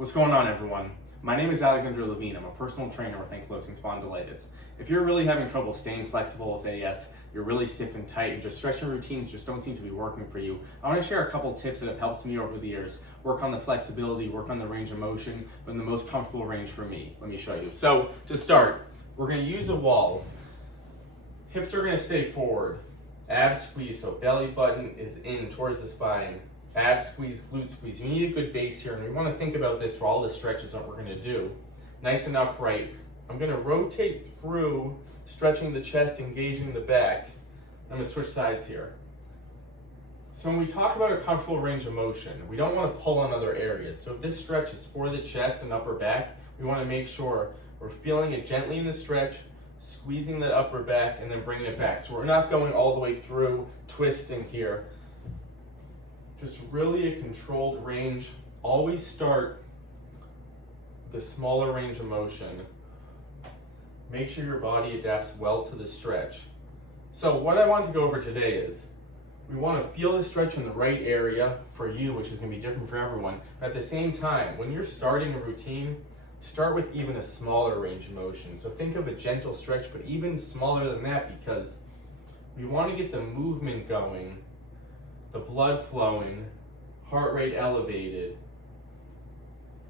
What's going on, everyone? My name is Levine. I'm a personal trainer with Ankylosing Spondylitis. If you're really having trouble staying flexible with AS, you're really stiff and tight, and just stretching routines just don't seem to be working for you, I want to share a couple tips that have helped me over the years. Work on the flexibility, work on the range of motion, but in the most comfortable range for me. Let me show you. So to start, we're going to use a wall. Hips are going to stay forward. Abs squeeze, so belly button is in towards the spine. Ab squeeze, glute squeeze. You need a good base here, and we want to think about this for all the stretches that we're going to do. Nice and upright. I'm going to rotate through, stretching the chest, engaging the back. I'm going to switch sides here. So when we talk about a comfortable range of motion, we don't want to pull on other areas. So if this stretch is for the chest and upper back, we want to make sure we're feeling it gently in the stretch, squeezing that upper back, and then bringing it back. So we're not going all the way through, twisting here. Just really a controlled range. Always start the smaller range of motion. Make sure your body adapts well to the stretch. So what I want to go over today is, we want to feel the stretch in the right area for you, which is going to be different for everyone. At the same time, when you're starting a routine, start with even a smaller range of motion. So think of a gentle stretch, but even smaller than that, because we want to get the movement going, the blood flowing, heart rate elevated,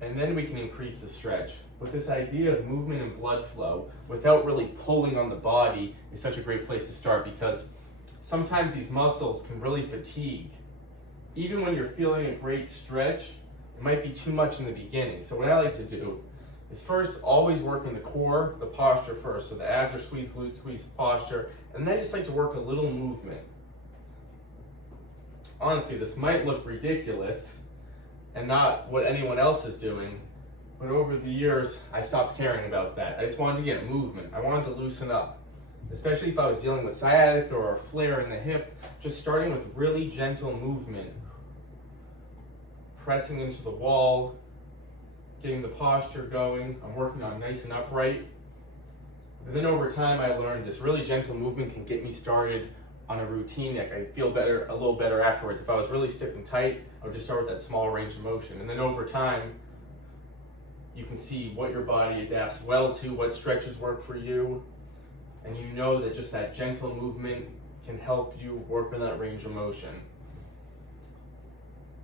and then we can increase the stretch. But this idea of movement and blood flow without really pulling on the body is such a great place to start, because sometimes these muscles can really fatigue. Even when you're feeling a great stretch, it might be too much in the beginning. So what I like to do is first always work in the core, the posture first. So the abs are squeeze, glute squeeze posture, and then I just like to work a little movement. Honestly, this might look ridiculous and not what anyone else is doing, but over the years, I stopped caring about that. I just wanted to get movement. I wanted to loosen up, especially if I was dealing with sciatica or a flare in the hip, just starting with really gentle movement, pressing into the wall, getting the posture going. I'm working on nice and upright. And then over time, I learned this really gentle movement can get me started on a routine. Like, I feel better, a little better afterwards. If I was really stiff and tight, I would just start with that small range of motion. And then over time, you can see what your body adapts well to, what stretches work for you, and you know that just that gentle movement can help you work on that range of motion.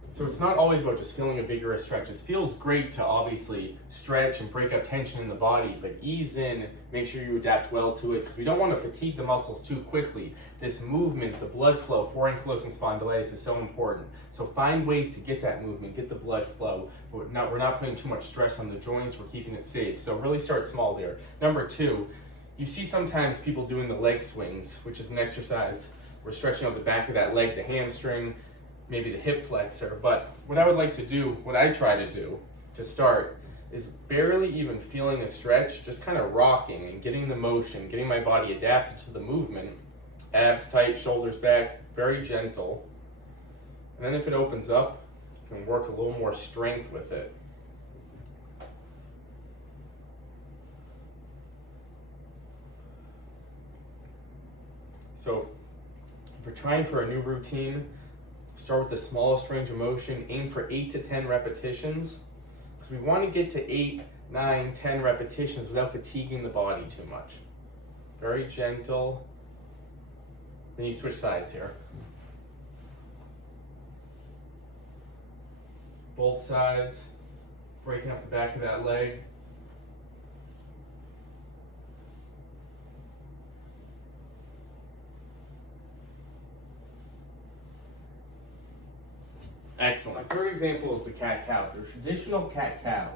So it's not always about just feeling a vigorous stretch. It feels great to obviously stretch and break up tension in the body, but ease in, make sure you adapt well to it, because we don't want to fatigue the muscles too quickly. This movement, the blood flow for ankylosing spondylitis is so important. So find ways to get that movement, get the blood flow, but we're not putting too much stress on the joints, we're keeping it safe. So really start small there. Number two, you see sometimes people doing the leg swings, which is an exercise. We're stretching out the back of that leg, the hamstring, maybe the hip flexor. But what I would like to do, what I try to do to start, is barely even feeling a stretch, just kind of rocking and getting the motion, getting my body adapted to the movement. Abs tight, shoulders back, very gentle. And then if it opens up, you can work a little more strength with it. So if you're trying for a new routine, start with the smallest range of motion, aim for 8 to 10 repetitions, because we want to get to 8, 9, 10 repetitions without fatiguing the body too much. Very gentle. Then you switch sides here. Both sides, breaking up the back of that leg. Excellent. My third example is the cat-cow. The traditional cat-cow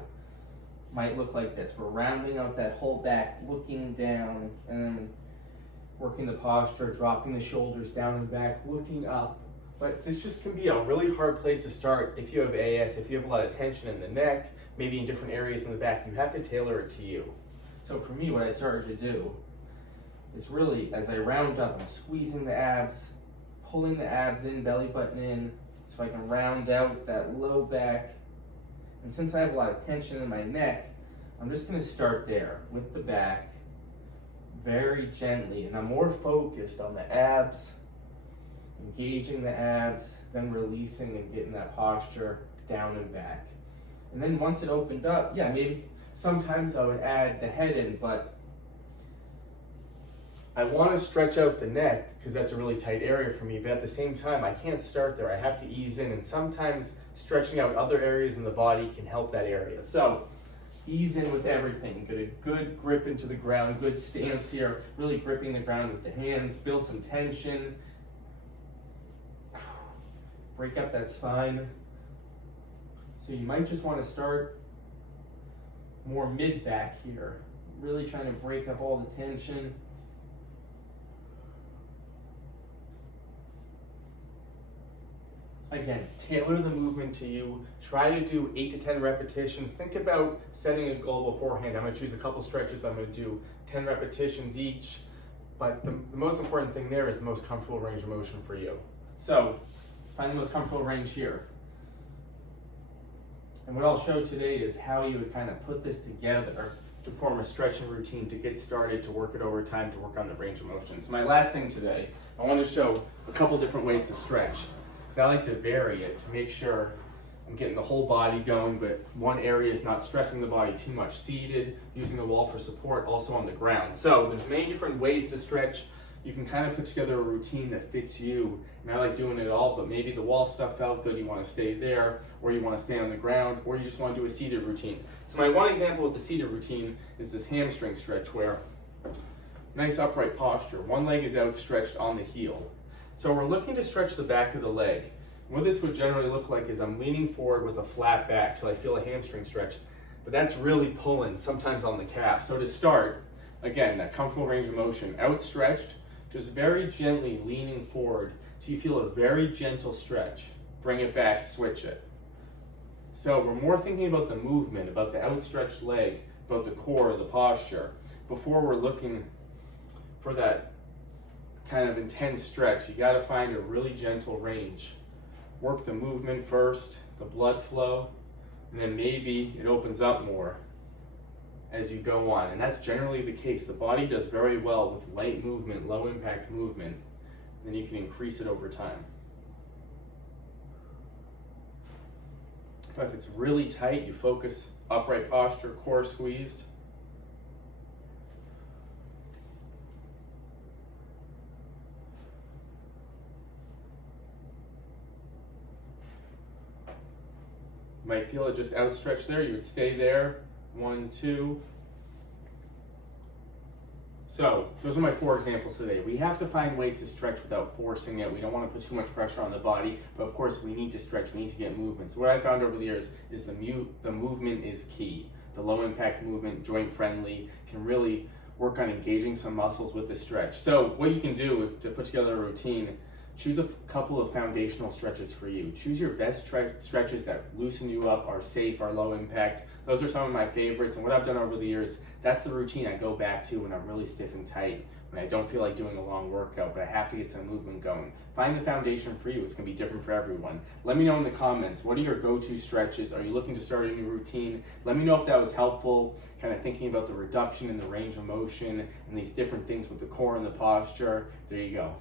might look like this. We're rounding out that whole back, looking down, and then working the posture, dropping the shoulders down and back, looking up. But this just can be a really hard place to start if you have AS, if you have a lot of tension in the neck, maybe in different areas in the back. You have to tailor it to you. So for me, what I started to do is really, as I round up, I'm squeezing the abs, pulling the abs in, belly button in, so I can round out that low back. And since I have a lot of tension in my neck, I'm just going to start there with the back, very gently, and I'm more focused on the abs, engaging the abs, then releasing and getting that posture down and back. And then once it opened up, yeah, maybe sometimes I would add the head in, but I want to stretch out the neck because that's a really tight area for me, but at the same time, I can't start there. I have to ease in, and sometimes stretching out other areas in the body can help that area. So ease in with everything. Get a good grip into the ground, good stance here, really gripping the ground with the hands, build some tension. Break up that spine. So you might just want to start more mid-back here, really trying to break up all the tension. Again, tailor the movement to you. Try to do 8 to 10 repetitions. Think about setting a goal beforehand. I'm going to choose a couple stretches. I'm going to do 10 repetitions each. But the most important thing there is the most comfortable range of motion for you. So find the most comfortable range here. And what I'll show today is how you would kind of put this together to form a stretching routine to get started, to work it over time, to work on the range of motion. So my last thing today, I want to show a couple different ways to stretch. Because I like to vary it to make sure I'm getting the whole body going, but one area is not stressing the body too much. Seated, using the wall for support, also on the ground. So there's many different ways to stretch. You can kind of put together a routine that fits you. And I like doing it all, but maybe the wall stuff felt good, you want to stay there, or you want to stay on the ground, or you just want to do a seated routine. So my one example with the seated routine is this hamstring stretch where nice upright posture. One leg is outstretched on the heel. So we're looking to stretch the back of the leg. What this would generally look like is I'm leaning forward with a flat back till I feel a hamstring stretch, but that's really pulling, sometimes on the calf. So to start, again, that comfortable range of motion, outstretched, just very gently leaning forward till you feel a very gentle stretch. Bring it back, switch it. So we're more thinking about the movement, about the outstretched leg, about the core, the posture, before we're looking for that kind of intense stretch. You got to find a really gentle range. Work the movement first, the blood flow, and then maybe it opens up more as you go on. And that's generally the case. The body does very well with light movement, low impact movement. Then you can increase it over time. But if it's really tight, you focus upright posture, core squeezed. You might feel it just outstretched there. You would stay there. 1, 2. So those are my 4 examples today. We have to find ways to stretch without forcing it. We don't want to put too much pressure on the body, but of course we need to stretch. We need to get movement. So what I found over the years is the movement is key. The low impact movement, joint friendly, can really work on engaging some muscles with the stretch. So what you can do to put together a routine, choose a couple of foundational stretches for you. Choose your best stretches that loosen you up, are safe, are low impact. Those are some of my favorites, and what I've done over the years, that's the routine I go back to when I'm really stiff and tight, when I don't feel like doing a long workout, but I have to get some movement going. Find the foundation for you. It's going to be different for everyone. Let me know in the comments, what are your go-to stretches? Are you looking to start a new routine? Let me know if that was helpful, kind of thinking about the reduction in the range of motion and these different things with the core and the posture. There you go.